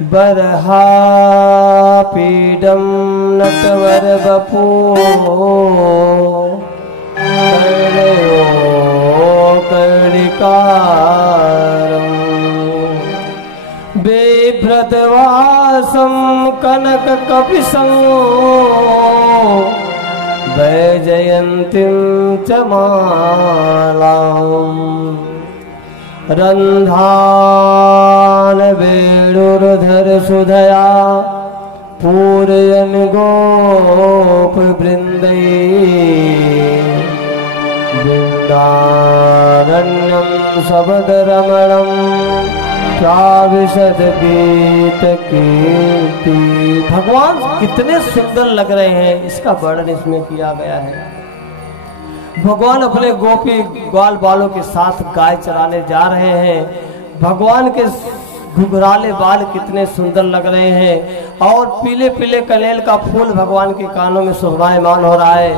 बर्हापीडं नटवरवपो कर्णयो कर्णिकारम् बिभ्रतवासं कनककपिशं वैजयन्तीं च मालाम् रन्धान वेणुर्धर सुधया पूरयन् गोप वृन्दै वृन्दारण्यं शबदरमणं प्राविशद गीत कीर्ति। भगवान कितने सुंदर लग रहे हैं, इसका वर्णन इसमें किया गया है। भगवान अपने गोपी ग्वाल बालों के साथ गाय चराने जा रहे हैं। भगवान के घुघराले बाल कितने सुंदर लग रहे हैं और पीले पीले कनेल का फूल भगवान के कानों में शोभायमान हो रहा है।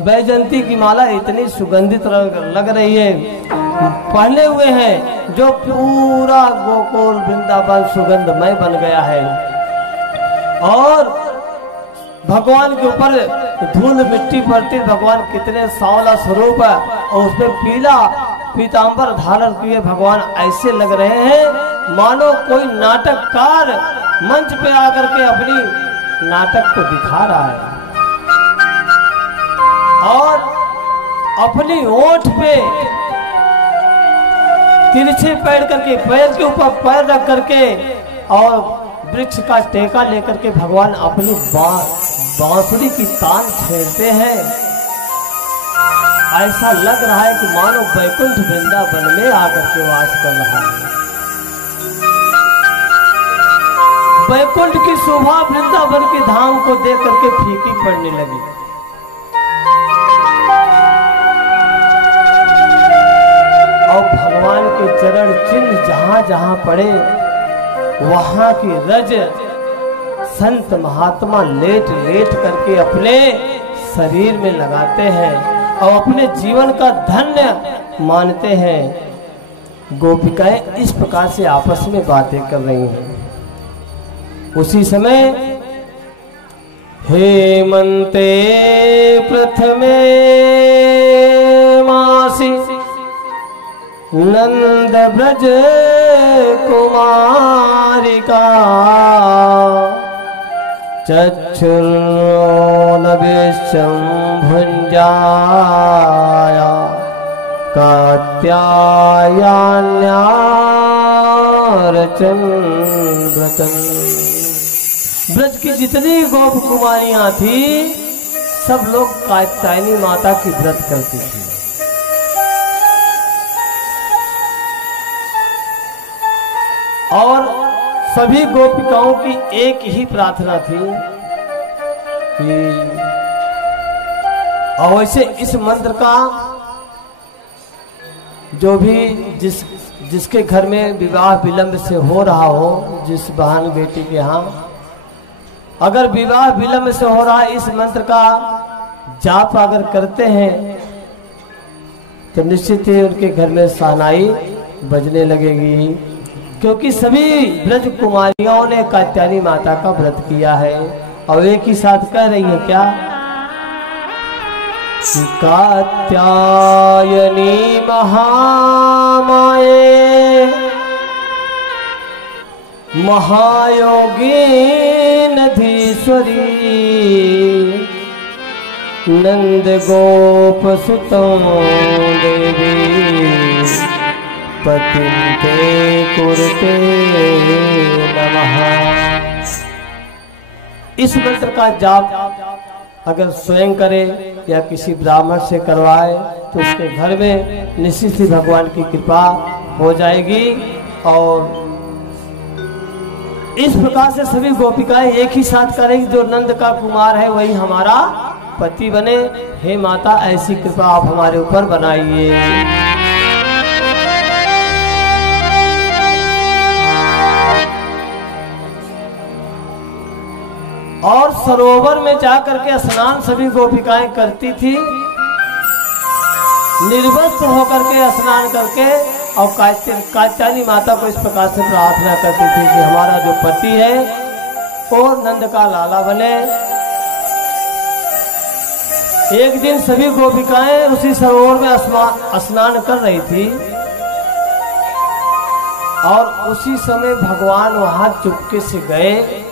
बैजंती की माला इतनी सुगंधित लग रही है, पहने हुए हैं, जो पूरा गोकुल वृंदावन सुगंधमय बन गया है। और भगवान के ऊपर धूल मिट्टी पड़ती, भगवान कितने सांवला स्वरूप है और उसमें पीला पीतांबर धारण किए भगवान ऐसे लग रहे हैं मानो कोई नाटककार मंच पे आकर के अपनी नाटक को दिखा रहा है। और अपनी ओंठ पे तिरछे पैर करके, पैर के ऊपर पैर रख करके और वृक्ष का टेका लेकर के भगवान अपनी बांसुरी की तान छेड़ते हैं। ऐसा लग रहा है कि मानो वैकुंठ वृंदावन में आकर के वास कर रहा है। वैकुंठ की शोभा वृंदावन के धाम को देख करके फीकी पड़ने लगी। और भगवान के चरण चिन्ह जहां जहां पड़े वहां की रज संत महात्मा लेट लेट करके अपने शरीर में लगाते हैं और अपने जीवन का धन्य मानते हैं। गोपिकाएं इस प्रकार से आपस में बातें कर रही हैं। उसी समय हेमंते प्रथमे मासी नंद ब्रज कुमारिका चक्षुर्नविश्यं भुञ्जाया कात्यायन्यार्चन व्रतम्। ब्रज की जितनी गोप कुमारियां थी सब लोग कात्यायनी माता की व्रत करती थी। और सभी गोपिकाओं की एक ही प्रार्थना थी कि अवश्य इस मंत्र का जो भी जिसके घर में विवाह विलंब से हो रहा हो, जिस बहन बेटी के यहाँ अगर विवाह विलंब से हो रहा है, इस मंत्र का जाप अगर करते हैं तो निश्चित ही उनके घर में शहनाई बजने लगेगी। क्योंकि सभी ब्रज कुमारियों ने कात्यायनी माता का व्रत किया है और एक ही साथ कह रही है क्या, कात्यायनी महामाये महायोगीन धीश्वरी नंद गोप सुतों देवी पतिते कुरुते नमः। इस मंत्र का जाप अगर स्वयं करे या किसी ब्राह्मण से करवाए तो उसके घर में निश्चित ही भगवान की कृपा हो जाएगी। और इस प्रकार से सभी गोपिकाएं एक ही साथ करेंगी, जो नंद का कुमार है वही हमारा पति बने। हे माता ऐसी कृपा आप हमारे ऊपर बनाइए। और सरोवर में जाकर के स्नान सभी गोपिकाएं करती थी। निर्वस्त्र होकर के स्नान करके और कात्यायनी माता को इस प्रकार से प्रार्थना करती थी कि हमारा जो पति है वो नंद का लाला बने। एक दिन सभी गोपिकाएं उसी सरोवर में स्नान कर रही थी और उसी समय भगवान वहां चुपके से गए।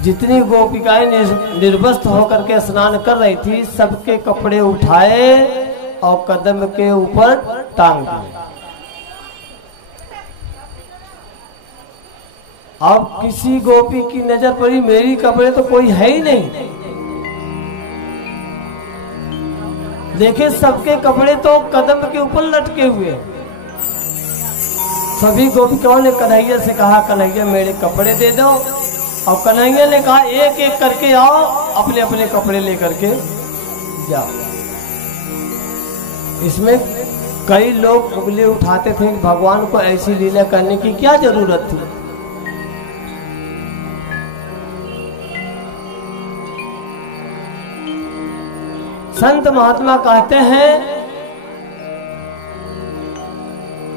जितनी गोपिकाएं निर्वस्त्र होकर के स्नान कर रही थी सबके कपड़े उठाए और कदम के ऊपर टांग दिए। अब किसी गोपी की नजर पड़ी मेरी कपड़े तो कोई है ही नहीं। देखे सबके कपड़े तो कदम के ऊपर लटके हुए। सभी गोपिकाओं ने कन्हैया से कहा कन्हैया मेरे कपड़े दे दो। और कन्हैया ने कहा एक एक करके आओ, अपने अपने कपड़े लेकर के जाओ। इसमें कई लोग उंगली उठाते थे कि भगवान को ऐसी लीला करने की क्या जरूरत थी। संत महात्मा कहते हैं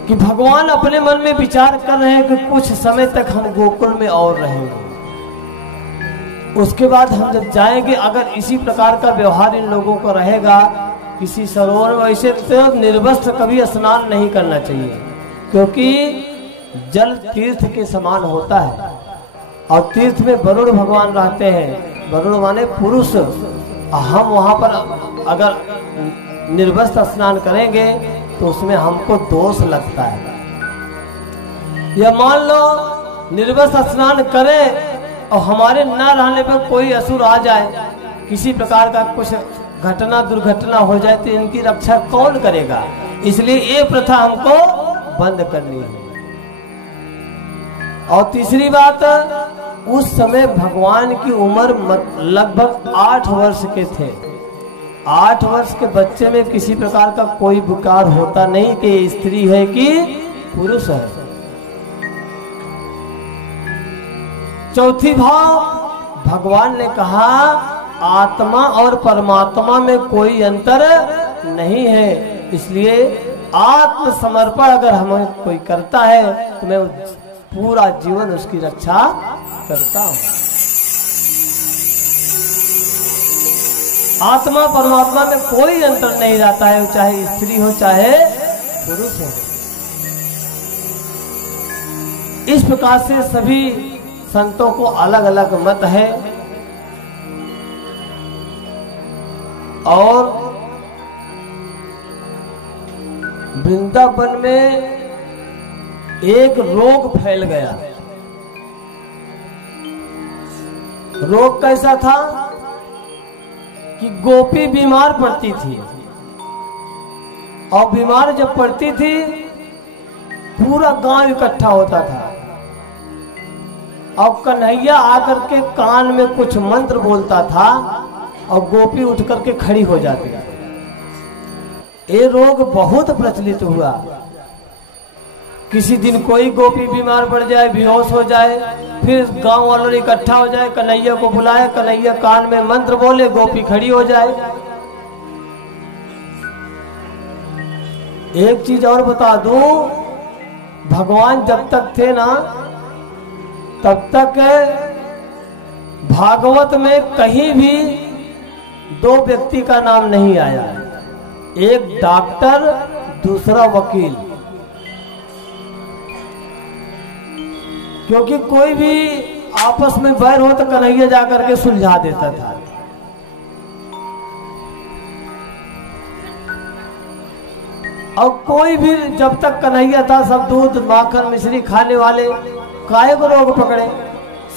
कि भगवान अपने मन में विचार कर रहे हैं कि कुछ समय तक हम गोकुल में और रहेंगे, उसके बाद हम जब जाएंगे अगर इसी प्रकार का व्यवहार इन लोगों को रहेगा किसी सरोवर में, वैसे तो निर्वस्त्र कभी स्नान नहीं करना चाहिए क्योंकि जल तीर्थ के समान होता है और तीर्थ में वरुण भगवान रहते हैं। वरुण माने पुरुष। हम वहां पर अगर निर्वस्त्र स्नान करेंगे तो उसमें हमको दोष लगता है। या मान लो निर्वस्त्र स्नान करें और हमारे न रहने पर कोई असुर आ जाए, किसी प्रकार का कुछ घटना दुर्घटना हो जाए तो इनकी रक्षा कौन करेगा। इसलिए ये प्रथा हमको बंद करनी है। और तीसरी बात, उस समय भगवान की उम्र लगभग 8 वर्ष के थे। 8 वर्ष के बच्चे में किसी प्रकार का कोई विकार होता नहीं कि स्त्री है कि पुरुष है। चौथी भाव, भगवान ने कहा आत्मा और परमात्मा में कोई अंतर नहीं है, इसलिए आत्मसमर्पण अगर हमें कोई करता है तो मैं पूरा जीवन उसकी रक्षा करता हूं। आत्मा परमात्मा में कोई अंतर नहीं रहता है, चाहे स्त्री हो चाहे पुरुष हो। इस प्रकार से सभी संतों को अलग अलग मत है। और वृंदावन में एक रोग फैल गया। रोग कैसा था कि गोपी बीमार पड़ती थी और बीमार जब पड़ती थी पूरा गांव इकट्ठा होता था और कन्हैया आकर के कान में कुछ मंत्र बोलता था और गोपी उठ करके खड़ी हो जाती थी। ये रोग बहुत प्रचलित हुआ। किसी दिन कोई गोपी बीमार पड़ जाए, बेहोश हो जाए, फिर गांव वालों इकट्ठा हो जाए, कन्हैया को बुलाए, कन्हैया कान में मंत्र बोले, गोपी खड़ी हो जाए। एक चीज और बता दूं, भगवान जब तक थे ना तब तक भागवत में कहीं भी 2 व्यक्ति का नाम नहीं आया, एक डॉक्टर दूसरा वकील। क्योंकि कोई भी आपस में बैर हो तो कन्हैया जाकर के सुलझा देता था। और कोई भी जब तक कन्हैया था सब दूध माखन मिश्री खाने वाले, काहे को रोग पकड़े,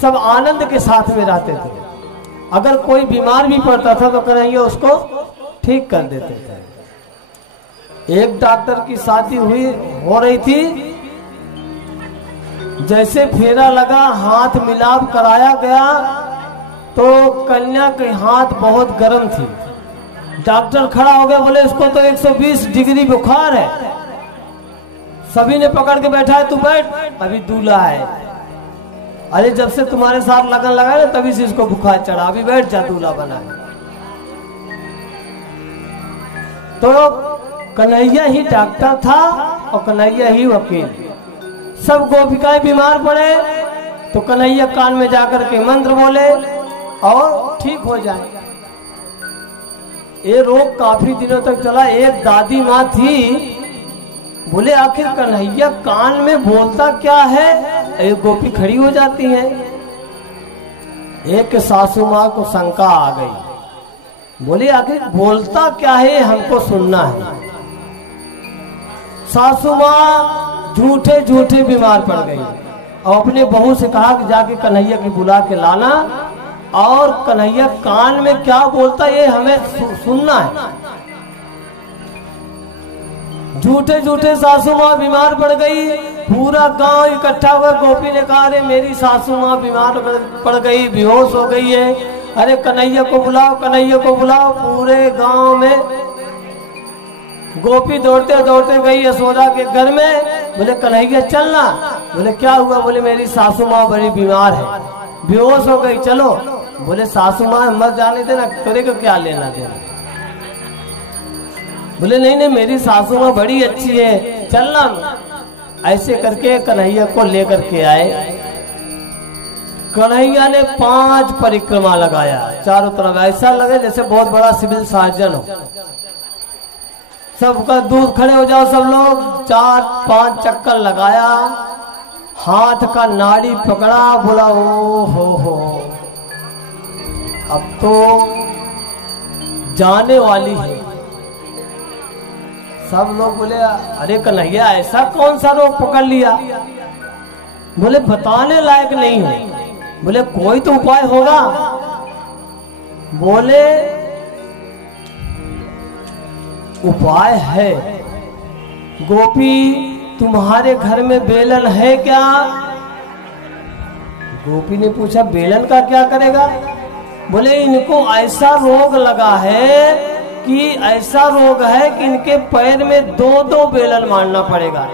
सब आनंद के साथ में रहते थे। अगर कोई बीमार भी पड़ता था तो कन्हैया उसको ठीक कर देते थे। एक डॉक्टर की शादी हो रही थी, जैसे फेरा लगा, हाथ मिलाप कराया गया तो कन्या के हाथ बहुत गर्म थी। डॉक्टर खड़ा हो गया, बोले इसको तो 120 डिग्री बुखार है। सभी ने पकड़ के बैठा है, तू बैठ, अभी दूल्हा है। अरे जब से तुम्हारे साथ लगन लगा ना तभी से इसको बुखार चढ़ा, अभी बैठ जा, दूल्हा बना है। तो कन्हैया ही डॉक्टर था और कन्हैया ही वकील। सब गोपिकाएं बीमार पड़े तो कन्हैया कान में जाकर के मंत्र बोले और ठीक हो जाए। ये रोग काफी दिनों तक चला। एक दादी माँ थी, बोले आखिर कन्हैया कान में बोलता क्या है। एक गोपी खड़ी हो जाती है। एक सासू माँ को शंका आ गई, बोले आखिर बोलता क्या है, हमको सुनना है। सासू माँ झूठे झूठे बीमार पड़ गई और अपने बहू से कहा कि जाके कन्हैया की बुला के लाना और कन्हैया कान में क्या बोलता ये हमें सुनना है। झूठे झूठे सासू माँ बीमार पड़ गई। पूरा गांव इकट्ठा हुआ। गोपी ने कहा अरे मेरी सासू माँ बीमार पड़ गई, बेहोश हो गई है, अरे कन्हैया को बुलाओ, कन्हैया को बुलाओ। पूरे गांव में गोपी दौड़ते दौड़ते गई यशोदा के घर में। बोले कन्हैया चलना। बोले क्या हुआ। बोले मेरी सासू माँ बड़ी बीमार है, बेहोश हो गई, चलो। बोले सासू माँ मत जाने देना, तेरे को क्या लेना देना। बोले नहीं नहीं मेरी सासू माँ बड़ी अच्छी है, चलना। ऐसे करके कन्हैया को लेकर के आए। कन्हैया ने 5 परिक्रमा लगाया चारों तरफ, ऐसा लगे जैसे बहुत बड़ा सिविल सर्जन हो। सबका दूर खड़े हो जाओ सब लोग। 4-5 चक्कर लगाया, हाथ का नाड़ी पकड़ा, बोला ओ हो अब तो जाने वाली है। सब लोग बोले अरे कन्हैया ऐसा कौन सा रोग पकड़ लिया। बोले बताने लायक नहीं है। बोले कोई तो उपाय होगा। बोले उपाय है। गोपी तुम्हारे घर में बेलन है क्या। गोपी ने पूछा बेलन का क्या करेगा। बोले इनको ऐसा रोग लगा है कि ऐसा रोग है कि इनके पैर में 2-2 बेलन मारना पड़ेगा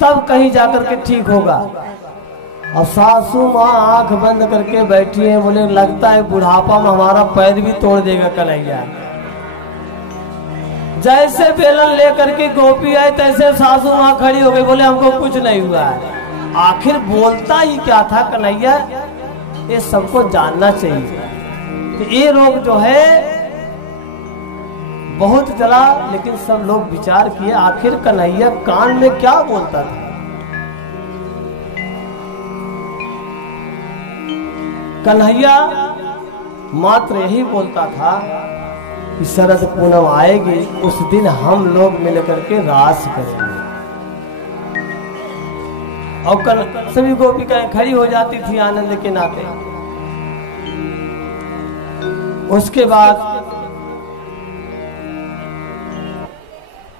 तब कहीं जाकर के ठीक होगा। और सासू माँ आंख बंद करके बैठी है। बोले लगता है बुढ़ापा में हमारा पैर भी तोड़ देगा कन्हैया। जैसे बेलन लेकर के गोपी आई तैसे सासू माँ खड़ी हो गई। बोले हमको कुछ नहीं हुआ है। आखिर बोलता ही क्या था कन्हैया, ये सबको जानना चाहिए। तो ये रोग जो है बहुत चला, लेकिन सब लोग विचार किए आखिर कन्हैया कान में क्या बोलता था। कन्हैया मात्र यही बोलता था कि शरद पूनम आएगी, उस दिन हम लोग मिलकर के रास करेंगे। और सभी गोपिकाएं खड़ी हो जाती थी आनंद के नाते। उसके बाद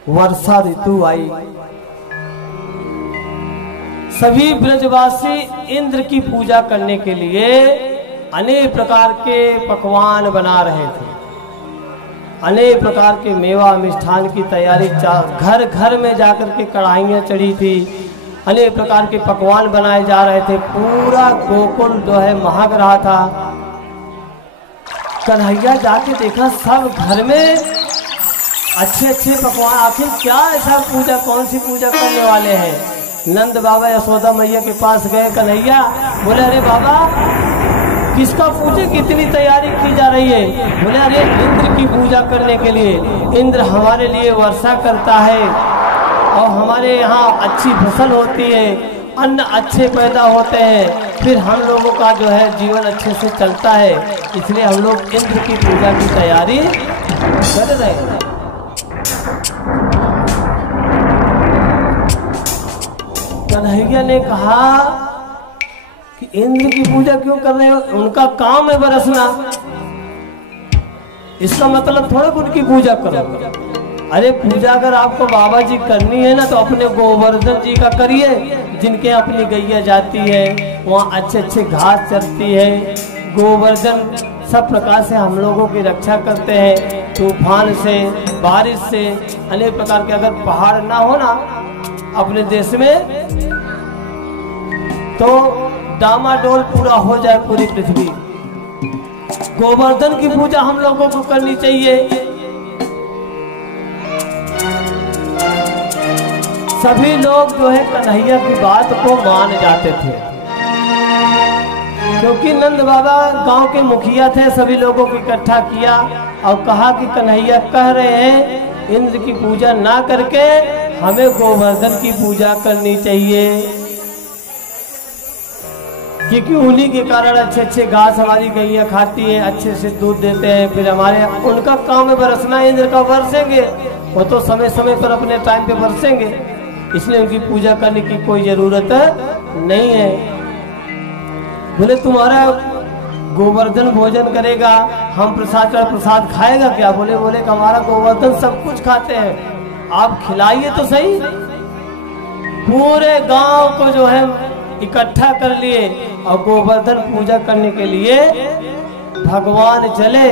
वर्षा ऋतु आई। सभी ब्रजवासी इंद्र की पूजा करने के लिए अनेक प्रकार के पकवान बना रहे थे। अनेक प्रकार के मेवा मिष्ठान की तैयारी, घर घर में जाकर के कढ़ाइयाँ चढ़ी थी। अनेक प्रकार के पकवान बनाए जा रहे थे। पूरा गोकुल जो है महक रहा था। कन्हैया जाके देखा सब घर में अच्छे अच्छे पकवान। आखिर क्या ऐसा पूजा, कौन सी पूजा करने वाले हैं। नंद बाबा यशोदा मैया के पास गए। कन्हैया बोले अरे बाबा किसका पूजा, कितनी तैयारी की जा रही है। बोले अरे इंद्र की पूजा करने के लिए। इंद्र हमारे लिए वर्षा करता है और हमारे यहाँ अच्छी फसल होती है, अन्न अच्छे पैदा होते हैं, फिर हम लोगों का जो है जीवन अच्छे से चलता है, इसलिए हम लोग इंद्र की पूजा की तैयारी कर रहे हैं। कन्हैया ने कहा कि इंद्र की पूजा क्यों कर रहे हो, उनका काम है बरसना, इसका मतलब थोड़ा उनकी पूजा करो। अरे पूजा अगर आपको बाबा जी करनी है ना तो अपने गोवर्धन जी का करिए, जिनके अपनी गैया जाती है, वहाँ अच्छे अच्छे घास चरती है। गोवर्धन सब प्रकार से हम लोगों की रक्षा करते हैं, तूफान से, बारिश से, अनेक प्रकार के। अगर पहाड़ ना हो ना अपने देश में तो डामाडोल पूरा हो जाए पूरी पृथ्वी। गोवर्धन की पूजा हम लोगों को करनी चाहिए। सभी लोग जो है कन्हैया की बात को मान जाते थे, क्योंकि नंद बाबा गांव के मुखिया थे। सभी लोगों को इकट्ठा किया और कहा कि कन्हैया कह रहे हैं इंद्र की पूजा ना करके हमें गोवर्धन की पूजा करनी चाहिए, क्योंकि उन्हीं के कारण अच्छे अच्छे घास हमारी गैया खाती है, अच्छे से दूध देते हैं। फिर हमारे उनका काम है बरसना, इंद्र का बरसेंगे, वो तो समय समय पर अपने टाइम पे बरसेंगे, इसलिए उनकी पूजा करने की कोई जरूरत नहीं है। बोले तुम्हारा गोवर्धन भोजन करेगा, हम प्रसाद खाएगा क्या? बोले कि हमारा गोवर्धन सब कुछ खाते हैं, आप खिलाइए तो सही। पूरे गांव को जो है इकट्ठा कर लिए और गोवर्धन पूजा करने के लिए भगवान चले।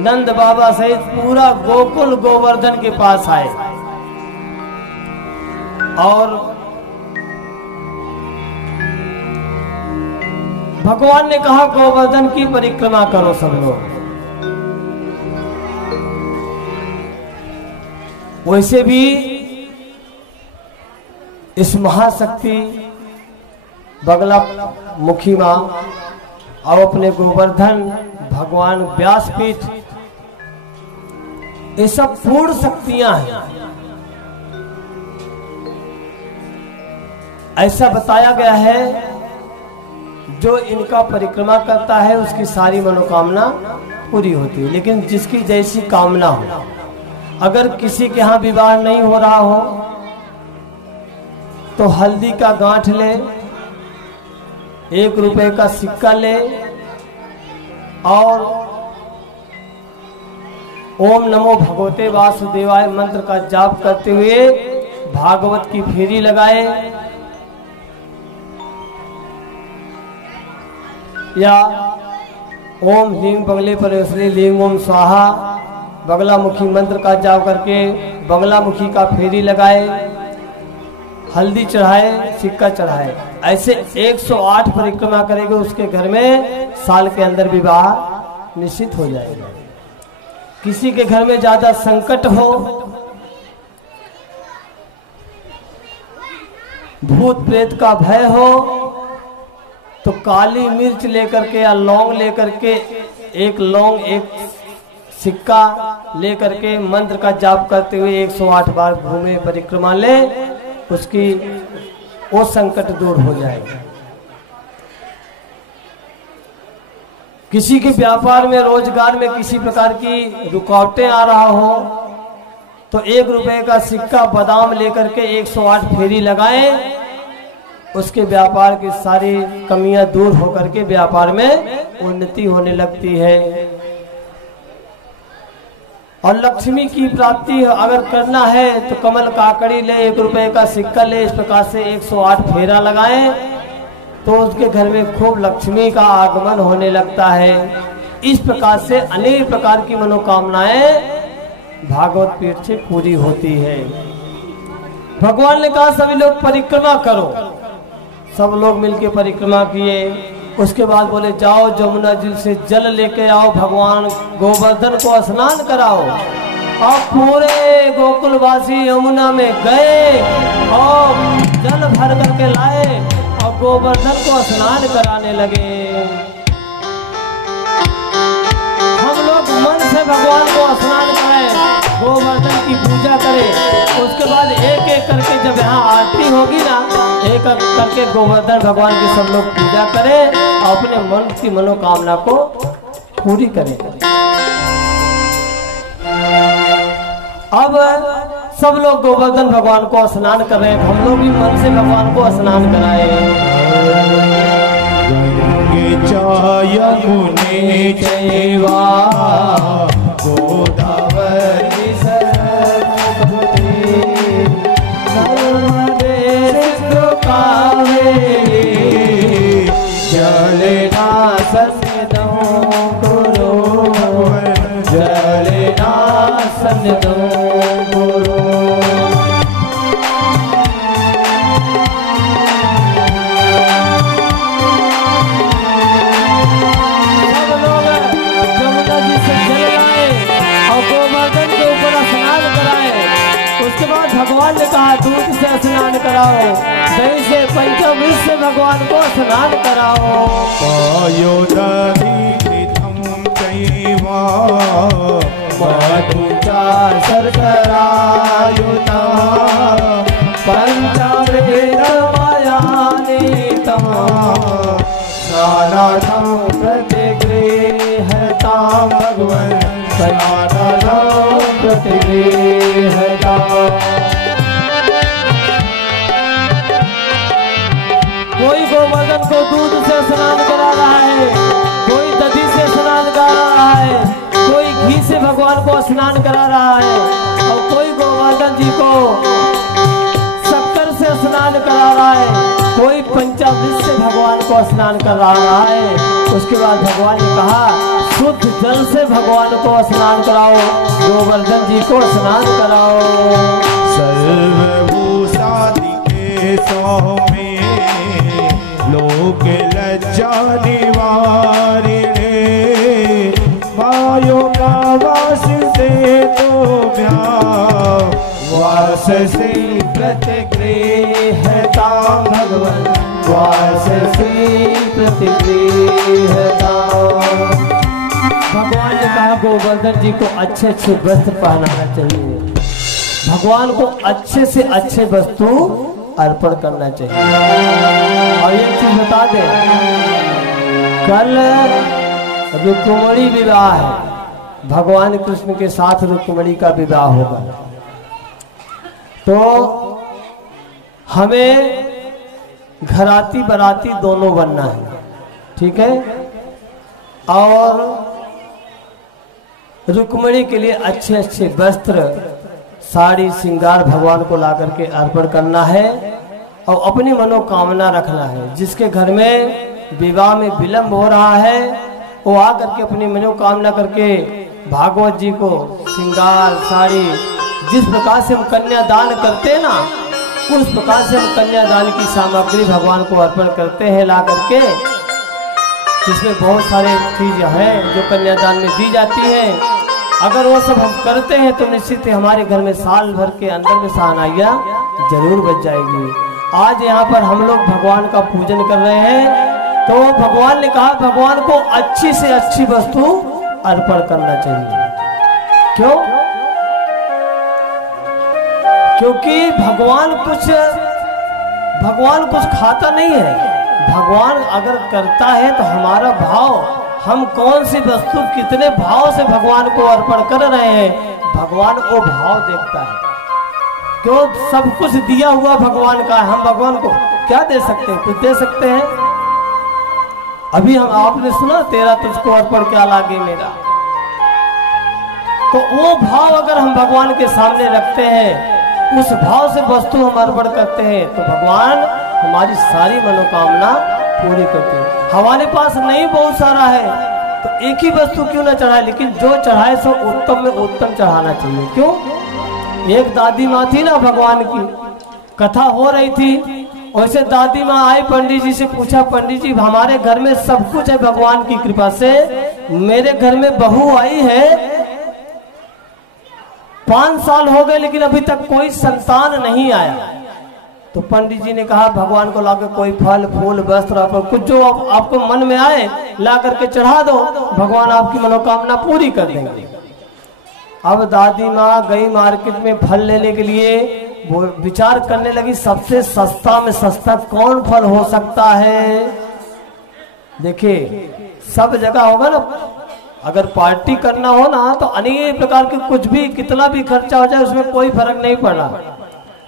नंद बाबा सहित पूरा गोकुल गोवर्धन के पास आए और भगवान ने कहा गोवर्धन की परिक्रमा करो सब लोग। वैसे भी इस महाशक्ति बगला मुखी मां और अपने गोवर्धन भगवान व्यासपीठ, ये सब पूर्ण शक्तियां हैं। ऐसा बताया गया है जो इनका परिक्रमा करता है उसकी सारी मनोकामना पूरी होती है। लेकिन जिसकी जैसी कामना हो, अगर किसी के यहाँ विवाह नहीं हो रहा हो तो हल्दी का गांठ ले, 1 रुपए का सिक्का ले और ओम नमो भगवते वासुदेवाय मंत्र का जाप करते हुए भागवत की फेरी लगाए या ओम ह्रीं बगले परेश्वरी लीं ओम स्वाहा बगलामुखी मंत्र का जाप करके बगलामुखी का फेरी लगाए, हल्दी चढ़ाए, सिक्का चढ़ाए। ऐसे 108 परिक्रमा करेंगे, उसके घर में साल के अंदर विवाह निश्चित हो जाएगा। किसी के घर में ज्यादा संकट हो, भूत प्रेत का भय हो, तो काली मिर्च लेकर के या लौंग लेकर के, एक लौंग एक सिक्का लेकर के मंत्र का जाप करते हुए 108 बार घूमे, परिक्रमा ले, उसकी वो संकट दूर हो जाएगा। किसी के व्यापार में, रोजगार में किसी प्रकार की रुकावटें आ रहा हो तो 1 रुपए का सिक्का बादाम लेकर के 108 फेरी लगाएं, उसके व्यापार की सारी कमियां दूर होकर के व्यापार में उन्नति होने लगती है। और लक्ष्मी की प्राप्ति अगर करना है तो कमल काकड़ी ले, 1 रुपए का सिक्का ले, इस प्रकार से 108 फेरा लगाएं तो उसके घर में खूब लक्ष्मी का आगमन होने लगता है। इस प्रकार से अनेक प्रकार की मनोकामनाएं भागवत पीठ से पूरी होती है। भगवान ने कहा सभी लोग परिक्रमा करो। सब लोग मिलके परिक्रमा किए। उसके बाद बोले जाओ जमुना जी से जल लेके आओ, भगवान गोवर्धन को स्नान कराओ। और पूरे गोकुलवासी यमुना में गए और जल भर करके लाए और गोवर्धन को स्नान कराने लगे। हम लोग मन से भगवान को स्नान करें, गोवर्धन की पूजा करें। उसके बाद एक एक करके जब यहाँ आरती होगी ना, एक एक करके गोवर्धन भगवान की सब लोग पूजा करें और अपने मन की मनोकामना को पूरी करें। अब सब लोग गोवर्धन भगवान को स्नान कर रहे हैं, हम लोग भी मन से भगवान को स्नान कराए। यमुने चैवा गोदावरी सरस्वती नर्मदे सिंधु कावेरी जलेना सन्निधौ गुरु जलेना सन्निधौ गुरु। उसके बाद भगवान ने कहा दूध से स्नान कराओ, दही से पंचामृत से भगवान को स्नान कराओ। मधुचा शर्करायुता पंचामृतमयानीतं स्नानार्थं प्रतिगृह्यतां भगवन् स्नानार्थं प्रतिगृह्यताम्। कोई गोवर्धन को दूध से स्नान करा रहा है, कोई दधी से स्नान करा रहा है, कोई घी से भगवान को स्नान करा रहा है, और कोई गोवर्धन जी को शक्कर से स्नान करा रहा है, कोई पंचामृत से भगवान को स्नान करा रहा है। उसके बाद भगवान ने कहा शुद्ध जल से भगवान को स्नान कराओ, गोवर्धन जी को स्नान कराओ। सर्वभूषादि के सौम्ये लोक लज्जा निवारिणे वायो का वास से तो वास से प्रतिगृह्यतां भगवन् वास से प्रतिगृह्यतां। भगवान ने कहा गोवर्धन जी को अच्छे अच्छे वस्त्र पहनाना चाहिए, भगवान को अच्छे से अच्छे वस्तु अर्पण करना चाहिए। और एक चीज बता दे, कल रुक्मिणी विवाह है, भगवान कृष्ण के साथ रुक्मिणी का विवाह होगा, तो हमें घराती बराती दोनों बनना है, ठीक है। और रुक्मिणी के लिए अच्छे अच्छे वस्त्र साड़ी श्रृंगार भगवान को ला करके अर्पण करना है, और अपनी मनोकामना रखना है। जिसके घर में विवाह में विलंब हो रहा है वो आ करके अपनी मनोकामना करके भागवत जी को श्रृंगार साड़ी, जिस प्रकार से हम कन्यादान करते हैं ना, उस प्रकार से हम कन्यादान की सामग्री भगवान को अर्पण करते हैं ला करके, जिसमें बहुत सारे चीज हैं जो कन्यादान में दी जाती हैं। अगर वो सब हम करते हैं तो निश्चित ही हमारे घर में साल भर के अंदर में शहनाइयाँ जरूर बच जाएगी। आज यहाँ पर हम लोग भगवान का पूजन कर रहे हैं, तो भगवान ने कहा भगवान को अच्छी से अच्छी वस्तु अर्पण करना चाहिए। क्यों? क्योंकि भगवान कुछ खाता नहीं है। भगवान अगर करता है तो हमारा भाव, हम कौन सी वस्तु कितने भाव से भगवान को अर्पण कर रहे हैं, भगवान वो भाव देखता है। क्यों? सब कुछ दिया हुआ भगवान का, हम भगवान को क्या दे सकते हैं? कुछ दे सकते हैं? अभी हम आपने सुना तेरा तुझको अर्पण क्या लागे मेरा। तो वो भाव अगर हम भगवान के सामने रखते हैं, उस भाव से वस्तु हम अर्पण करते हैं, तो भगवान हमारी सारी मनोकामना पूरी करते हैं। हमारे पास नहीं बहुत सारा है तो एक ही वस्तु क्यों ना चढ़ाए, लेकिन जो चढ़ाए सो उत्तम में उत्तम चढ़ाना चाहिए। क्यों? एक दादी माँ थी ना, भगवान की कथा हो रही थी, वैसे दादी माँ आई पंडित जी से पूछा, पंडित जी हमारे घर में सब कुछ है भगवान की कृपा से, मेरे घर में बहू आई है 5 साल हो गए लेकिन अभी तक कोई संतान नहीं आया। तो पंडित जी ने कहा भगवान को लाकर कोई फल फूल वस्त्र आपको कुछ जो आपको मन में आए ला करके चढ़ा दो, भगवान आपकी मनोकामना पूरी कर देंगे। अब दादी माँ गई मार्केट में फल लेने के लिए, वो विचार करने लगी सबसे सस्ता में सस्ता कौन फल हो सकता है। देखिए सब जगह होगा ना, अगर पार्टी करना हो ना तो अनेक प्रकार के कुछ भी कितना भी खर्चा हो जाए उसमें कोई फर्क नहीं पड़ा।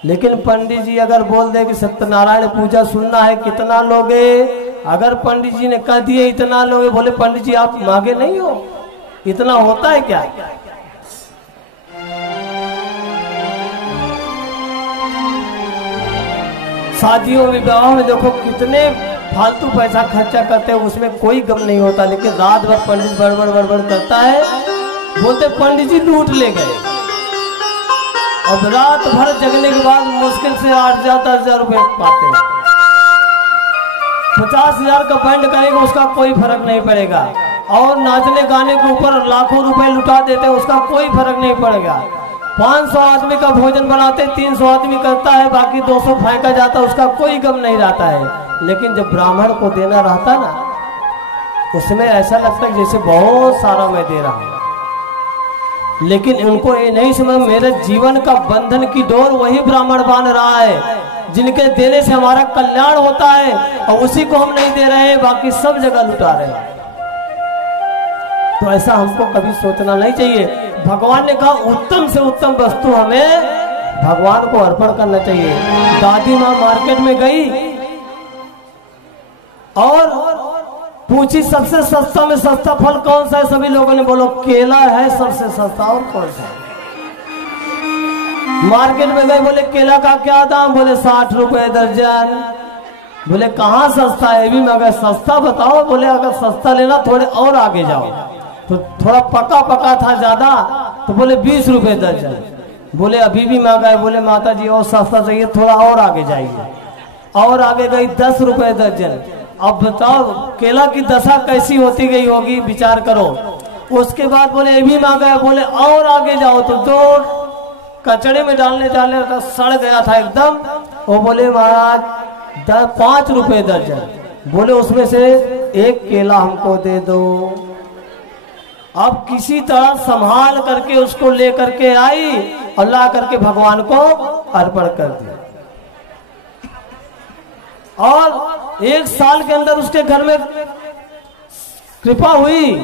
लेकिन पंडित जी अगर बोल दे कि सत्यनारायण पूजा सुनना है कितना लोगे, अगर पंडित जी ने कह दिए इतना लोगे, बोले पंडित जी आप मांगे नहीं हो, इतना होता है क्या? शादियों विवाहों में देखो कितने फालतू पैसा खर्चा करते हैं, उसमें कोई गम नहीं होता, लेकिन रात भर पंडित बड़बड़ करता है, बोलते पंडित जी लूट ले गए। अब रात भर जगने के बाद मुश्किल से 8,000-10,000 रुपए पाते हैं। 50,000 का बैंड करेगा उसका कोई फर्क नहीं पड़ेगा, और नाचने गाने के ऊपर लाखों रुपए लुटा देते हैं उसका कोई फर्क नहीं पड़ेगा। 500 आदमी का भोजन बनाते, 300 आदमी करता है, बाकी 200 फेंका जाता, उसका कोई गम नहीं रहता है। लेकिन जब ब्राह्मण को देना रहता ना, उसमें ऐसा लगता है जैसे बहुत सारा मैं दे रहा हूं। लेकिन उनको ये नहीं समझ, मेरे जीवन का बंधन की डोर वही ब्राह्मण बांध रहा है, जिनके देने से हमारा कल्याण होता है, और उसी को हम नहीं दे रहे हैं, बाकी सब जगह लुटा रहे हैं। तो ऐसा हमको कभी सोचना नहीं चाहिए। भगवान ने कहा उत्तम से उत्तम वस्तु हमें भगवान को अर्पण करना चाहिए। दादी माँ मार्केट में गई और पूछी सबसे सस्ता में सस्ता फल कौन सा है? सभी लोगों ने बोलो केला है सबसे सस्ता, और कौन सा? मार्केट में गए, बोले केला का क्या दाम? बोले 60 रुपए दर्जन। बोले कहाँ सस्ता है? ये भी मगर सस्ता बताओ। बोले अगर सस्ता लेना थोड़े और आगे जाओ। तो थोड़ा पका पका था ज्यादा, तो बोले 20 रुपए दर्जन। बोले अभी भी महंगा है। बोले माता जी और सस्ता चाहिए, थोड़ा और आगे जाइए। और आगे गई 10 रुपए दर्जन। अब बताओ केला की दशा कैसी होती गई होगी, विचार करो। उसके बाद बोले ये भी महंगा है। बोले और आगे जाओ, तो 2 कचड़े में डालने तो सड़ गया था एकदम। वो बोले महाराज 5 रुपए दर्जन। बोले उसमें से एक केला हमको दे दो। अब किसी तरह संभाल करके उसको लेकर के आई और ला करके भगवान को अर्पण कर दिया। और 1 साल के अंदर उसके घर में कृपा हुई,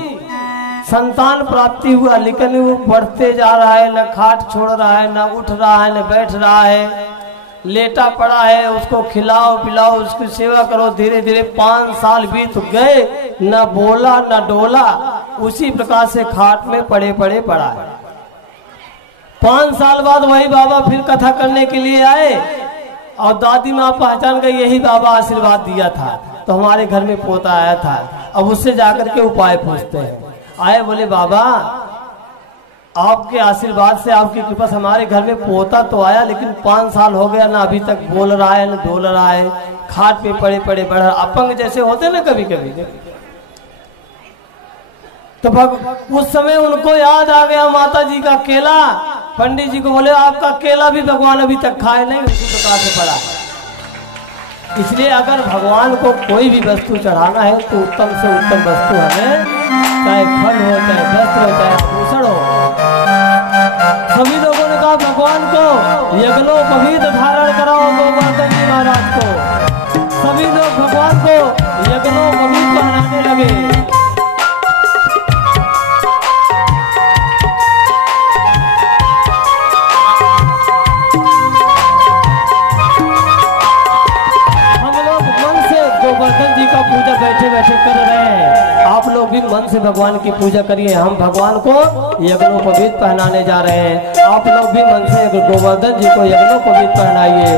संतान प्राप्ति हुआ। लेकिन वो बढ़ते जा रहा है, न खाट छोड़ रहा है, न उठ रहा है, न बैठ रहा है, लेटा पड़ा है। उसको खिलाओ पिलाओ, उसकी सेवा करो। धीरे धीरे 5 साल बीत गए, न बोला न डोला, उसी प्रकार से खाट में पड़े पड़े पड़ा है। 5 साल बाद वही बाबा फिर कथा करने के लिए आए और दादी माँ पहचान गई, यही बाबा आशीर्वाद दिया था, तो हमारे घर में पोता आया था। अब उससे जाकर के उपाय पूछते हैं। आए, बोले बाबा आपके आशीर्वाद से, आपकी कृपा से हमारे घर में पोता तो आया, लेकिन 5 साल हो गया ना अभी तक बोल रहा है ना डोल रहा है, खाट पे पड़े पड़े बढ़, अपंग जैसे होते ना कभी कभी। तो उस समय उनको याद आ गया माता जी का केला। पंडित जी को बोले आपका केला भी भगवान अभी तक खाए नहीं, उसी प्रकार से पड़ा। इसलिए अगर भगवान को कोई भी वस्तु चढ़ाना है तो उत्तम से उत्तम वस्तु हमें, चाहे फल हो, चाहे वस्त्र हो, चाहे आभूषण हो। सभी लोगों ने कहा भगवान को यज्ञोपवीत धारण कराओ गोवर्धन जी महाराज को। सभी लोग भगवान को यज्ञोपवीत पहनाने लगे। गोवर्धन जी का पूजा बैठे बैठे कर रहे हैं। आप लोग भी मन से भगवान की पूजा करिए। हम भगवान को यज्ञोपवीत पहनाने जा रहे हैं। आप लोग भी मन से गोवर्धन जी को यज्ञोपवीत पहनाइए।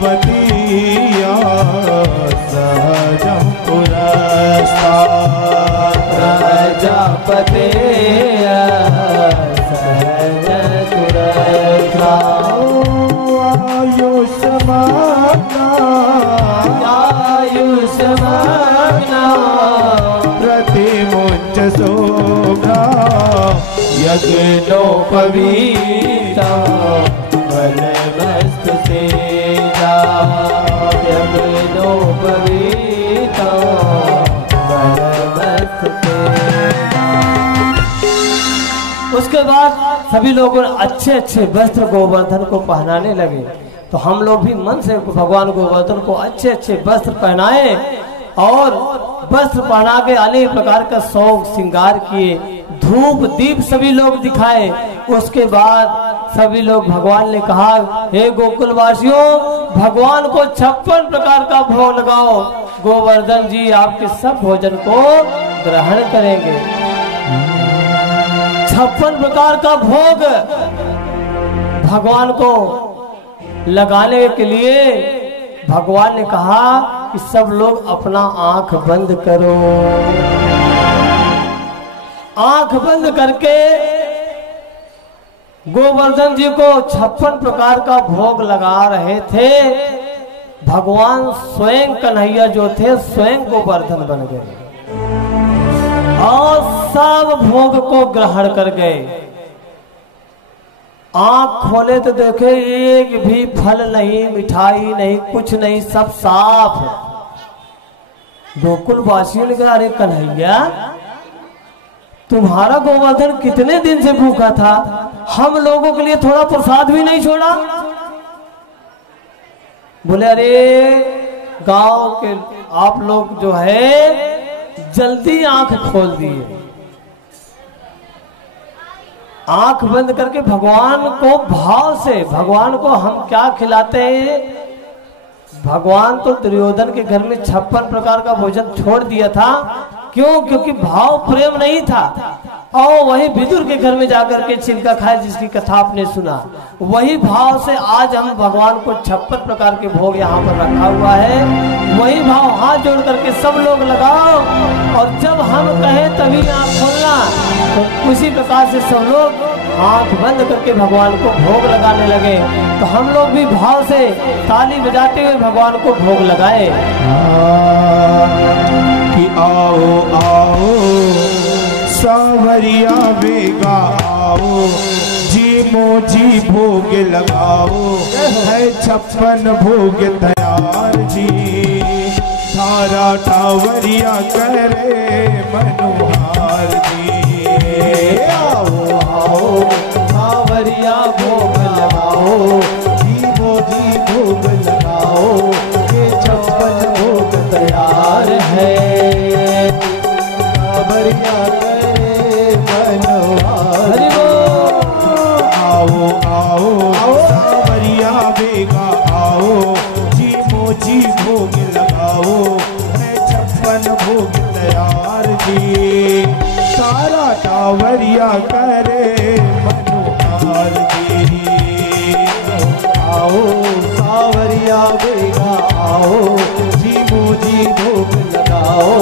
प्रजापतिया सहजं पुरस्तात्, प्रजापतिया सहजं पुरस्तात्। आयुष्मग्ना प्रतिमुञ्च सोम्ना यज्ञोपवीता वनमस्तु तेजा, यज्ञोपवीता वनमस्तु तेजा। उसके बाद सभी लोग अच्छे अच्छे वस्त्र गोवर्धन को पहनाने लगे। तो हम लोग भी मन से भगवान गोवर्धन को अच्छे अच्छे वस्त्र पहनाए और वस्त्र पहना के अनेक प्रकार का शौक श्रृंगार किए, धूप दीप सभी लोग दिखाए। उसके बाद सभी लोग, भगवान ने कहा हे गोकुल वासियों, भगवान को 56 प्रकार का भोग लगाओ। गोवर्धन जी आपके सब भोजन को ग्रहण करेंगे। 56 प्रकार का भोग भगवान को लगाने के लिए भगवान ने कहा कि सब लोग अपना आंख बंद करो। आंख बंद करके गोवर्धन जी को 56 प्रकार का भोग लगा रहे थे। भगवान स्वयं कन्हैया जो थे स्वयं गोवर्धन बन गए और सब भोग को ग्रहण कर गए। आंख खोले तो देखे एक भी फल नहीं, मिठाई नहीं, कुछ नहीं, सब साफ। गोकुल वासियों ने कहा, अरे कन्हैया तुम्हारा गोवर्धन कितने दिन से भूखा था, हम लोगों के लिए थोड़ा प्रसाद भी नहीं छोड़ा। बोले अरे गांव के आप लोग जो है जल्दी आंख खोल दिए। आंख बंद करके भगवान को भाव से, भगवान को हम क्या खिलाते हैं। भगवान तो दुर्योधन के घर में 56 प्रकार का भोजन छोड़ दिया था। क्यों? क्योंकि भाव प्रेम नहीं था। और वही विदुर के घर में जाकर के छिलका खाए, जिसकी कथा आपने सुना, वही भाव से आज हम भगवान को 56 प्रकार के भोग यहाँ पर रखा हुआ है। वही भाव हाथ जोड़ करके सब लोग लगाओ और जब हम कहें तभी आंख खोलना। तो उसी प्रकार से सब लोग आंख बंद करके भगवान को भोग लगाने लगे। तो हम लोग भी भाव से ताली बजाते हुए भगवान को भोग लगाए कि आओ आओ सांवरिया बेगा आओ, जी मोजी भोग लगाओ, है 56 भोग तैयार जी। थारा टावरिया करे मनोहार जी। आओ आओ सांवरिया भोग लगाओ, जी मोजी भोग लगाओ, ये 56 भोग तैयार है। टावरिया आओ सांवरिया बेगा आओ, जी मोजी भोग लगाओ, है 56 भोग तैयार जी। सारा टावरिया करे मनोहार जी। आओ सांवरिया बेगा आओ, जी मोजी भोग लगाओ,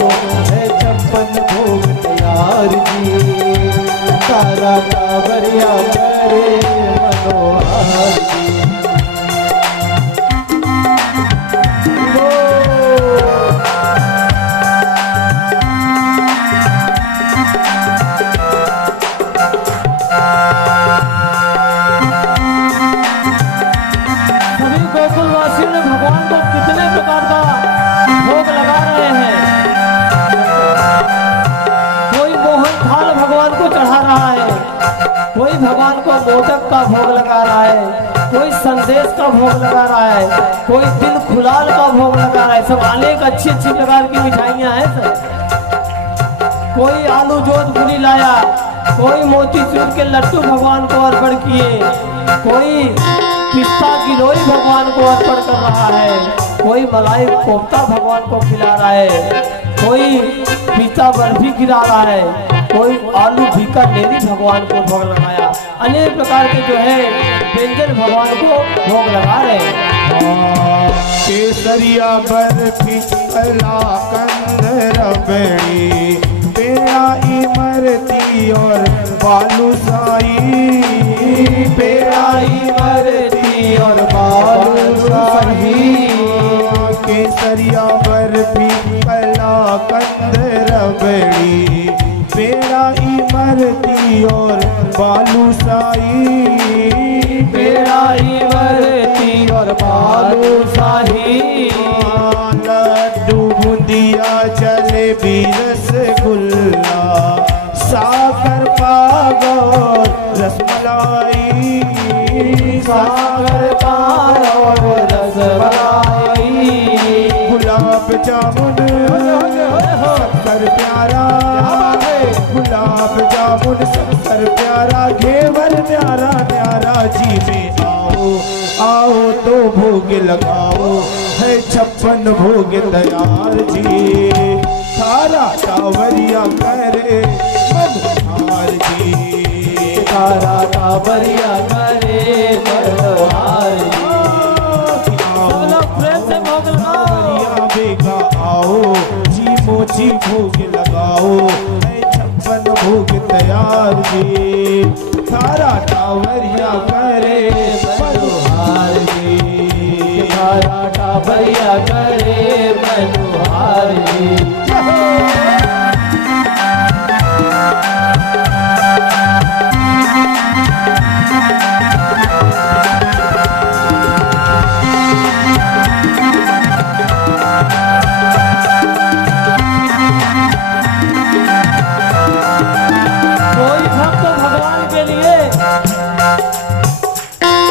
है 56 भोग तैयार जी। सारा टावरिया करे मनोहार जी। सभी गोकुलवासियों ने भगवान को कितने प्रकार का भोग लगा रहे हैं। कोई मोहन थाल भगवान को चढ़ा रहा है, कोई भगवान को मोदक का भोग लगा रहा है, कोई संदेश का भोग लगा रहा है, कोई दिल खुलाल का भोग लगा रहा है। सब अनेक अच्छी अच्छी प्रकार की मिठाइयां हैं सर। कोई आलू जोधपुरी लाया, कोई मोतीचूर के लड्डू भगवान को अर्पण किए, कोई पिस्ता की लोई भगवान को अर्पण कर रहा है, कोई मलाई कोफ्ता भगवान को खिला रहा है, कोई पिस्ता बर्फी खिला रहा है, कोई आलू बीकानेरी भगवान को भोग लगाया। अनेक प्रकार के जो है व्यंजन भगवान को भोग लगा रहे हैं। केसरिया बर्फी कलाकंद रबड़ी, पेड़ा इमरती और बालूशाही, पेड़ा इमरती और बालूशाही। केसरिया बर्फी कलाकंद रबड़ी, पेड़ा इमरती और बालूशाही, पेड़ा इमरती और बालूशाही। लड्डू बूंदिया जलेबी रसगुल्ला, सागर पाग और रसमलाई, सागर पाग और रसमलाई। गुलाब जामुन शक्कर प्यारा, गुलाब जामुन शक्कर प्यारा, घेवर प्यारा प्यारा जी में आओ आओ तो भोग लगाओ, है 56 भोग तैयार जी। थारा टावरिया करे मनोहार जी। तारा टावरिया करे मनोहार जी। सब लोग प्रेम से भोग लगाओ। जी भोग लगाओ, है 56 भोग तैयार जी। थारा टावरिया करे मनोहार जी, थारा टावरिया करे मनोहार जी।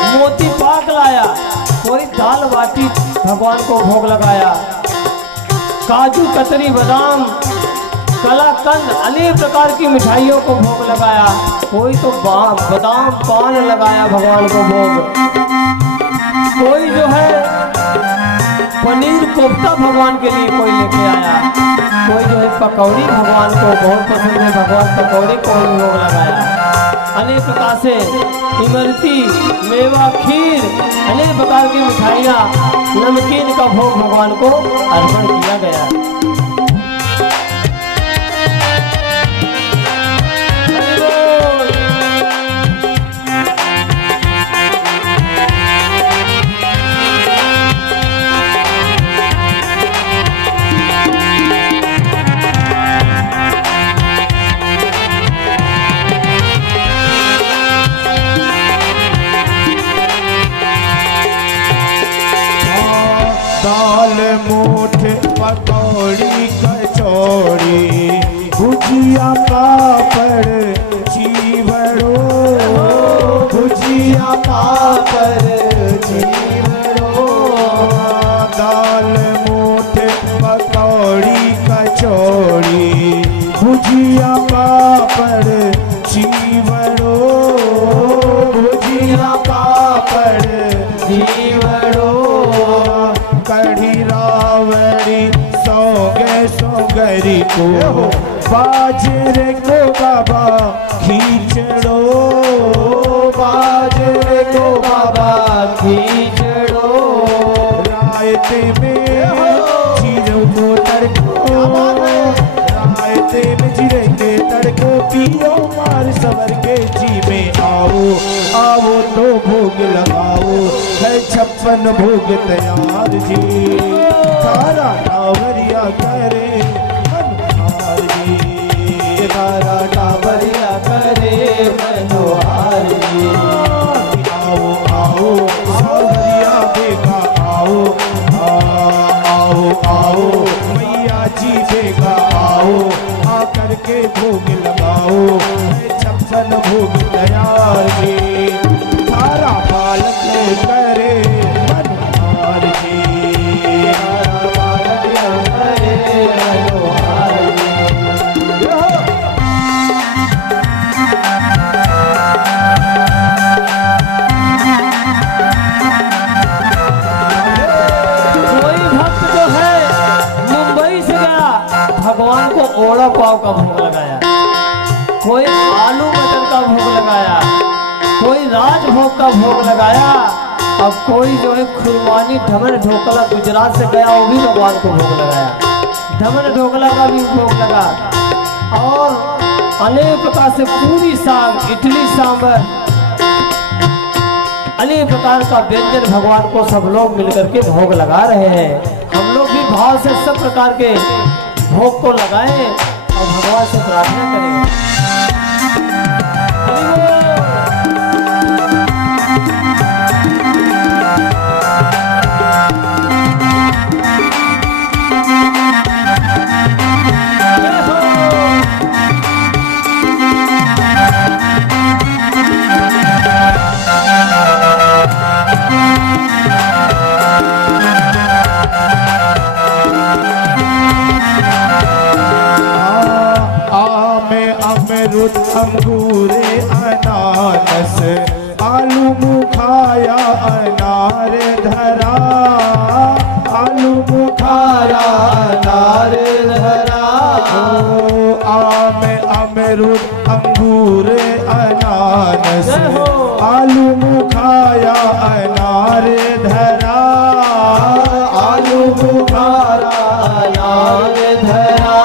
मोती पाक लाया, कोई दाल बाटी भगवान को भोग लगाया, काजू कतरी बादाम कलाकंद अनेक प्रकार की मिठाइयों को भोग लगाया, कोई तो बादाम पान लगाया भगवान को भोग, कोई जो है पनीर कोफ्ता भगवान के लिए कोई लेके आया, कोई जो है पकौड़ी भगवान को बहुत पसंद है, भगवान पकौड़ी को भी भोग लगाया। अनेक प्रकार से इमरती मेवा खीर अनेक प्रकार की मिठाइयाँ नमकीन का भोग भगवान को अर्पण किया गया। दाल मूठ पकौड़ी कचौड़ी भुजिया पापड़ चीवड़ो, भुजिया पापड़ चीवड़ो। दाल मूठ पकौड़ी कचौड़ी भुजिया पापड़ चीवड़ो, भुजिया पापड़ चीवड़ो। कढ़ी रावड़ी सौगरी को बाजरे को बाबा खींचड़ो, बाजरे को बाबा खींचड़ो। रायते में जीरो को तड़को, रायते में जीरे के तड़को पियो मार सवर के जी में आओ, आओ तो भोग लगाओ, है 56 भोग तैयार जी। थारा टावरिया करे मनोहार जी, थारा टावरिया करे मनोहार जी। आओ आओ सावरिया बेगा आओ, आओ आओ मैया जी बेगा आओ, आकर के भोग लगाओ, है 56 भोग तैयार जी। थारा बालक करे मनोहार जी, थारा बालक करे मनोहार जी। कोई भक्त जो है मुंबई से गया, भगवान को ओड़ा पाव का भोग लगाया, कोई आलू मटर का भोग लगाया, कोई राजभोग का भोग लगाया, अब कोई जो है खुरमानी ढमन ढोकला गुजरात से गया वो भी भगवान को भोग लगाया, ढमन ढोकला का भी भोग लगा। और अनेक प्रकार से पूरी साग इडली सांभर अनेक प्रकार का व्यंजन भगवान को सब लोग मिलकर के भोग लगा रहे हैं। हम लोग भी भाव से सब प्रकार के भोग को लगाएं और भगवान से प्रार्थना करें। अमरूद अंगूरे अनानस आलू बुखाया अनार धरा, आलू बुखारा अनार धरा। आम अमरूद अंगूर अनानस आलू बुखाया अनार धरा, आलू बुखारा अनार धरा।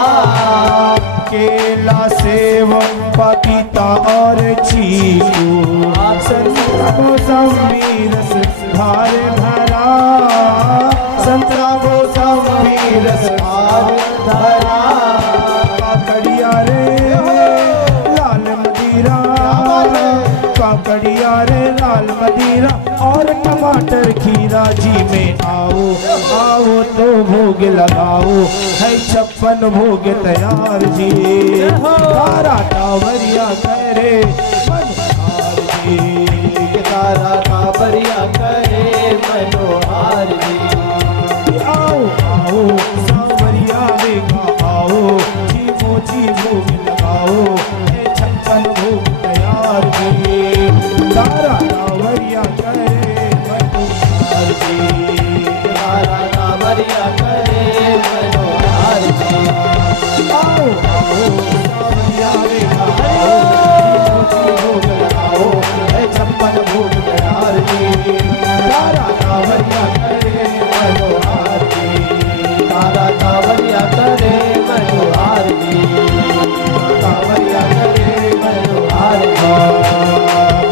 और टमाटर खीरा जी में आओ आओ तो भोग लगाओ, है 56 भोग तैयार जी। तारा कांवरिया करे मनोहार जी, तारा कांवरिया करे मनोहार जी। आओ आओ सांवरिया बेगा आओ, जी मोची भोग लगाओ, है 56 भोग तैयार जी। तारा कांवरिया करे मनोहार जी, तारा कांवरिया करे मनोहार जी। आओ आओ सांवरिया बेगा आओ, जी मोची भोग लगाओ, है 56 भोग तैयार जी। तारा कांवरिया करे मनोहार जी, तारा कांवरिया करे मनोहार जी। कांवरिया करे मनोहार जी।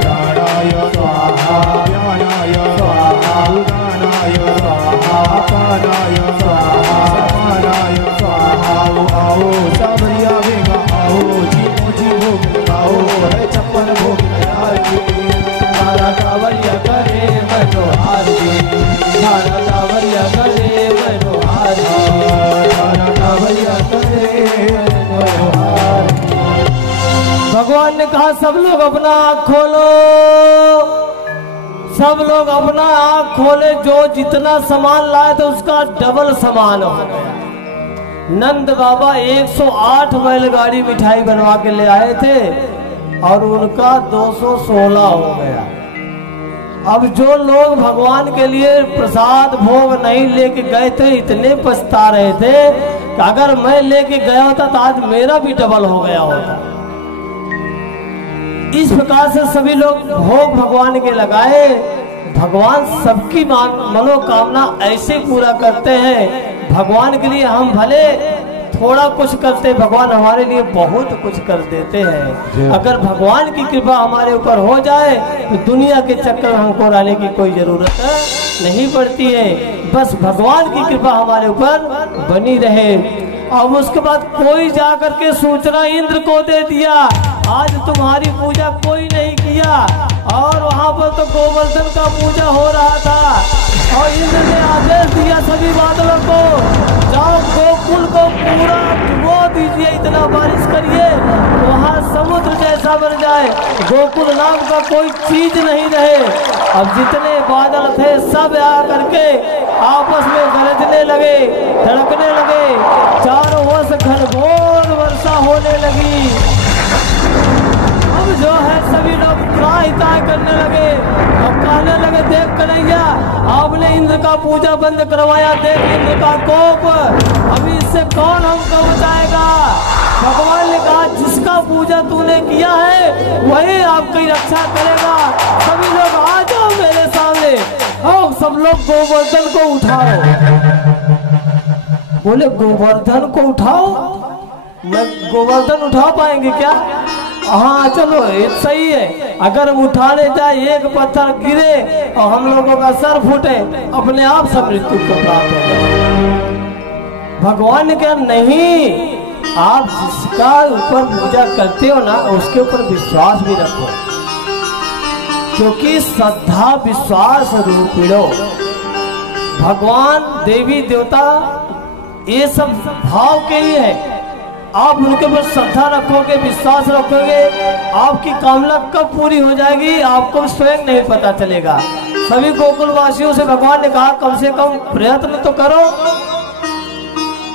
प्राणाय स्वाहा, ज्ञानाय स्वाहा, उदानाय स्वाहा, अपानाय स्वाहा, समानाय स्वाहा। आओ आओ सांवरिया बेगा आओ, जी मोची भोग लगाओ, है 56 भोग तैयार जी। तारा कांवरिया करे मनोहार जी, तारा कांवरिया करे मनोहार जी। तारा कांवरिया करे मनोहार जी। भगवान ने कहा सब लोग अपना आँख खोलो, सब लोग अपना आँख खोले। जो जितना सामान लाए थे उसका डबल सामान हो गया। नंद बाबा 108 बैलगाड़ी मिठाई बनवा के ले आए थे और उनका 216 हो गया। अब जो लोग भगवान के लिए प्रसाद भोग नहीं लेके गए थे इतने पछता रहे थे कि अगर मैं लेके गया होता तो आज मेरा भी डबल हो गया होता। इस प्रकार से सभी लोग भोग भगवान के लगाए। भगवान सबकी मनोकामना ऐसे पूरा करते हैं। भगवान के लिए हम भले थोड़ा कुछ करते, भगवान हमारे लिए बहुत कुछ कर देते हैं। अगर भगवान की कृपा हमारे ऊपर हो जाए तो दुनिया के चक्कर में हमको रहने की कोई जरूरत नहीं पड़ती है। बस भगवान की कृपा हमारे ऊपर बनी रहे। अब उसके बाद कोई जाकर के सूचना इंद्र को दे दिया, आज तुम्हारी पूजा कोई नहीं किया। और वहाँ पर तो गोवर्धन का पूजा हो रहा था और इंद्र ने आदेश दिया सभी बादलों को, जाओ गोकुल को पूरा डुबो दीजिए, इतना बारिश करिए वहाँ समुद्र जैसा बन जाए, गोकुल नाम का कोई चीज नहीं रहे। अब जितने बादल थे सब आ करके आपस में गरजने लगे, धड़कने लगे, चारों ओर से घनघोर वर्षा होने लगी। अब जो है सभी लोग त्राहि करने लगे। अब कहने लगे देख कन्हैया आपने इंद्र का पूजा बंद करवाया, देख इंद्र का कोप, अभी इससे कौन हमको बचाएगा। भगवान ने कहा जिसका पूजा तूने किया है वही आपकी रक्षा करेगा। सभी लोग आ जाओ मेरे सामने। और सब लोग गोवर्धन को उठाओ। बोले गोवर्धन को उठाओ? मैं गोवर्धन उठा पाएंगे क्या? हाँ चलो ये सही है, अगर हम उठाने जाए एक पत्थर गिरे और हम लोगों का सर फूटे अपने आप सब मृत्यु को प्राप्त हो जाए। भगवान ने कहा नहीं, आप जिसका ऊपर पूजा करते हो ना उसके ऊपर विश्वास भी रखो, क्योंकि श्रद्धा विश्वास रूपिणो भगवान देवी देवता ये सब भाव के ही है। आप उनके ऊपर श्रद्धा रखोगे, विश्वास रखोगे, आपकी कामना कब पूरी हो जाएगी आपको स्वयं नहीं पता चलेगा। सभी गोकुल वासियों से भगवान ने कहा कम से कम प्रयत्न तो करो।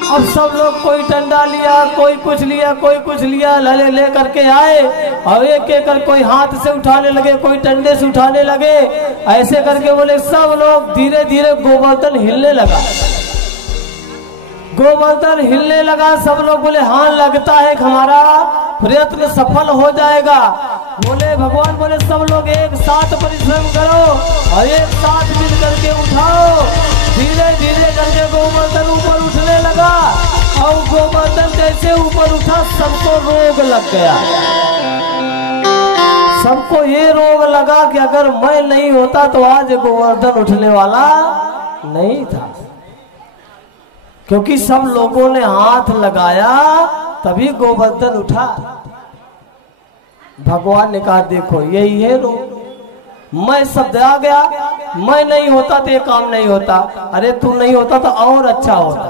अब सब लोग कोई डंडा लिया, कोई कुछ लिया, कोई कुछ लिया, ले करके आए और एक एक कर कोई हाथ से उठाने लगे, कोई डंडे से उठाने लगे। ऐसे करके बोले सब लोग धीरे धीरे गोवर्धन हिलने लगा। गोवर्धन हिलने लगा। सब लोग बोले हाँ लगता है हमारा प्रयत्न सफल हो जाएगा। बोले भगवान बोले सब लोग एक साथ परिश्रम करो और एक साथ मिल करके उठाओ। धीरे धीरे करके गोवर्धन ऊपर उठने लगा और गोवर्धन जैसे ऊपर उठा सबको रोग लग गया। सबको ये रोग लगा कि अगर मैं नहीं होता तो आज गोवर्धन उठने वाला नहीं था, क्योंकि सब लोगों ने हाथ लगाया तभी गोवर्धन उठा। भगवान ने कहा देखो यही है रोग, मैं शब्द आ गया, मैं नहीं होता तो ये काम नहीं होता, अरे तू नहीं होता तो और अच्छा होता।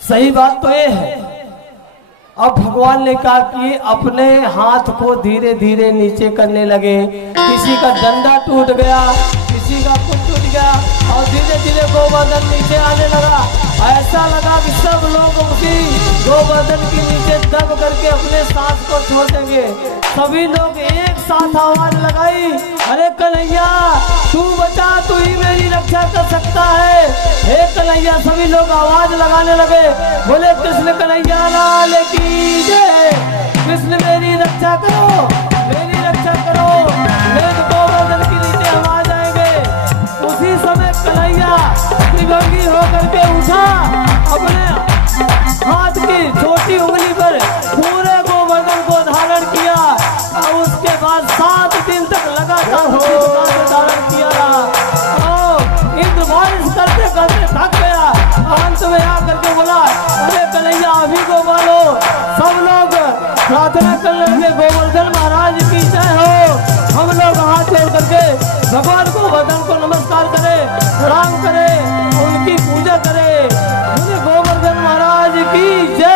सही बात तो ये है। अब भगवान ने कहा कि अपने हाथ को धीरे धीरे नीचे करने लगे। किसी का डंडा टूट गया, किसी का कुछ टूट गया और धीरे धीरे गोवर्धन नीचे आने लगा। ऐसा लगा कि सब लोग उसी गोवर्धन के नीचे दब करके अपने सांस को छोड़ देंगे। सभी लोग एक साथ आवाज लगाई, अरे कन्हैया तू बचा, तू ही मेरी रक्षा कर सकता है, हे कन्हैया। सभी लोग आवाज लगाने लगे, बोले कृष्ण कन्हैया लाल की जय, कृष्ण मेरी रक्षा करो, मेरी रक्षा करो। लोग गोवर्धन के नीचे आवाज आएंगे। उसी समय कन्हैया त्रिभंगी होकर के उठा, अपने हाथ की छोटी उंगली पर पूरे गोवर्धन को धारण किया और उसके बाद 7 दिन तक लगातार धारण किया रहा। और इंद्र बारिश करते करते थक गया। अंत में आकर के बोला, अरे कन्हैया अभी को बोलो। सब लोग प्रार्थना करने लगे, गोवर्धन महाराज की जय हो। हम लोग हाथ जोड़ करके भगवान गोवर्धन को नमस्कार करें, प्रणाम करें, उनकी पूजा करें। मुझे गोवर्धन महाराज की जय,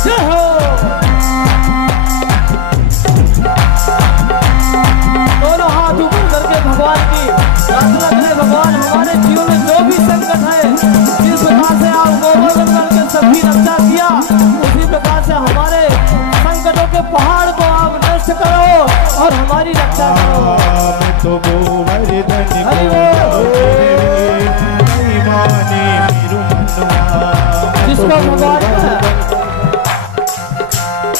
जय हो। दोनों हाथ ऊपर करके भगवान की प्रार्थना करें। भगवान हमारे जीवन में जो भी संकट है, जिस प्रकार से आप गोवर्धन करके सबकी रक्षा किया, उसी प्रकार से हमारे संकटों के पहाड़ को आप नष्ट करो और हमारी रक्षा करो। तो गोवर्धन जिसको भगवान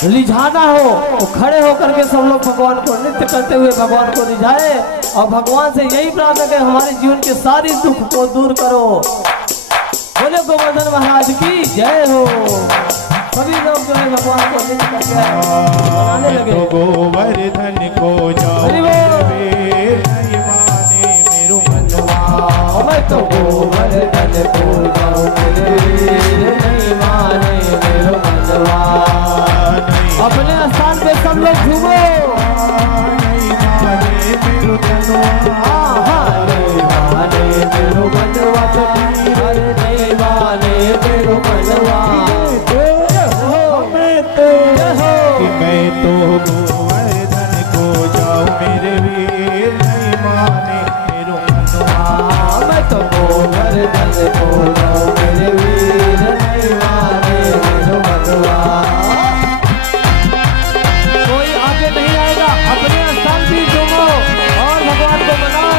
रिझाना हो, तो खड़े होकर के सब लोग भगवान को नृत्य करते हुए भगवान को रिझाए और भगवान से यही प्रार्थना करें, हमारे जीवन के सारी दुख को दूर करो। बोले गोवर्धन महाराज की जय हो। सभी लोग जो है भगवान को नृत्य करके गाने लगे। तो गोवर्धन को जाओ मैं तो गोवर्धन को जाऊं, नहीं माने मेरो मनवा। अपने स्थान पे सब लोग झूमो, नहीं माने मेरो तनवा, नहीं माने मेरो मनवा, नहीं माने मेरो मनवा। मैं तो गोवर्धन को जाऊं मेरे वीर, नहीं माने मेरो मनवा। मैं तो गोवर्धन को जाऊं मेरे वीर, नहीं माने मेरो मनवा। कोई आगे नहीं आएगा, अपने स्थान भी झूमो और भगवान को मनाओ।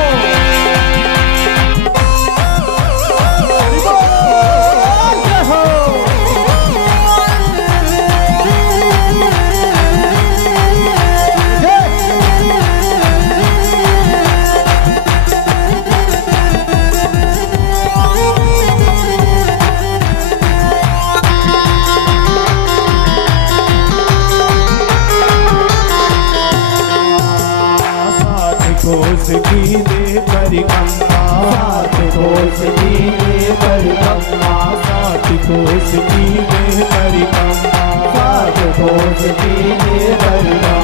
कोस की दे परिक्रमा, सात कोस की दे परिक्रमा, सात कोस की दे परिक्रमा, सात कोस की दे परिक्रमा,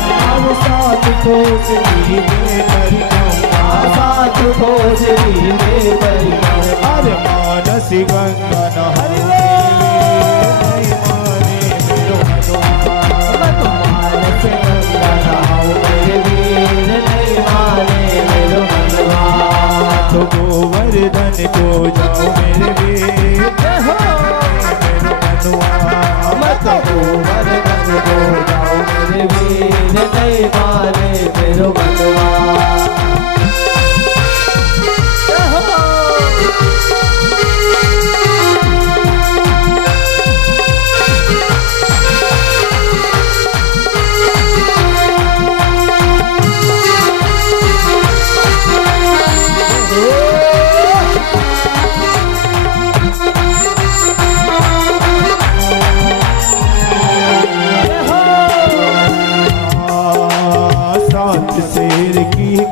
सात कोस की दे परिक्रमा, सात कोस की दे परिक्रमा। अरे मानस गंगा नहरे नहीं माने मेरो मनवा। मैं तो मानस गंगा नहाऊं मेरे वीर, नहीं माने मेरो मनवा। तो गोवर्धन को जाओ मेरे वीर, मेरो मनवा। मैं तो गोवर्धन को जाऊं मेरे वीर, नहीं माने मेरो मनवा।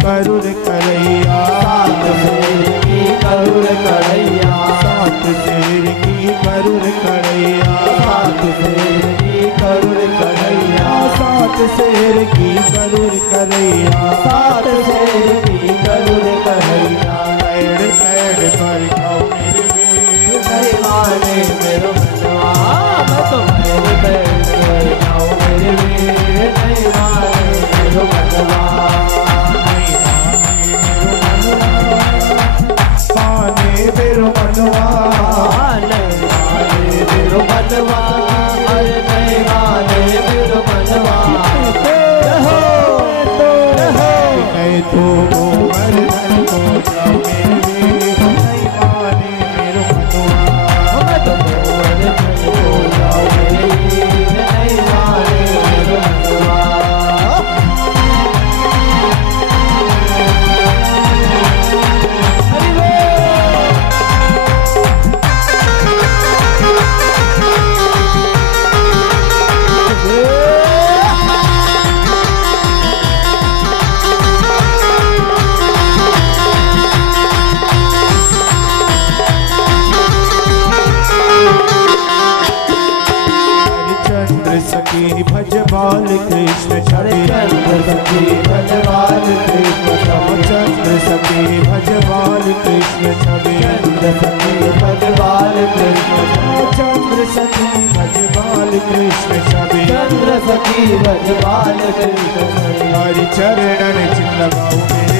करुण करैया, सात शेर की करुण करैया, सात सात शेर की करुण कन्हैया, सात शेर की करुण कन्हैया, सात शेर की करुण कन्हैया, सात शेर की करुण कन्हैया। पैर पैर पर खाओ मेरे वीर, नहीं माने मेरो मनवा, मैं तो मेरे पैर पर खाऊं मेरे वीर, नहीं माने मेरो मनवा, पाने मेरो मनवा, नहीं माने मेरो मनवा, अरे नहीं माने मेरो मनवा। तो मर्दन को जाओ मेरे वीर, नहीं माने मेरो मनवा, मैं तो मर्दन को जाओ मेरे वीर, नहीं माने मेरो मनवा। सखी भजबाल कृष्ण छवि, चंद्र सखी भजबाल कृष्ण छवि, चंद्र सखी भजबाल कृष्ण छवि, चंद्र सखी भजबाल कृष्ण छवि, चंद्र सखी भजबाल कृष्ण छवि, चंद्र सखी भजबाल कृष्ण छवि। हरि चरणन चिन्ह लगाओ मेरे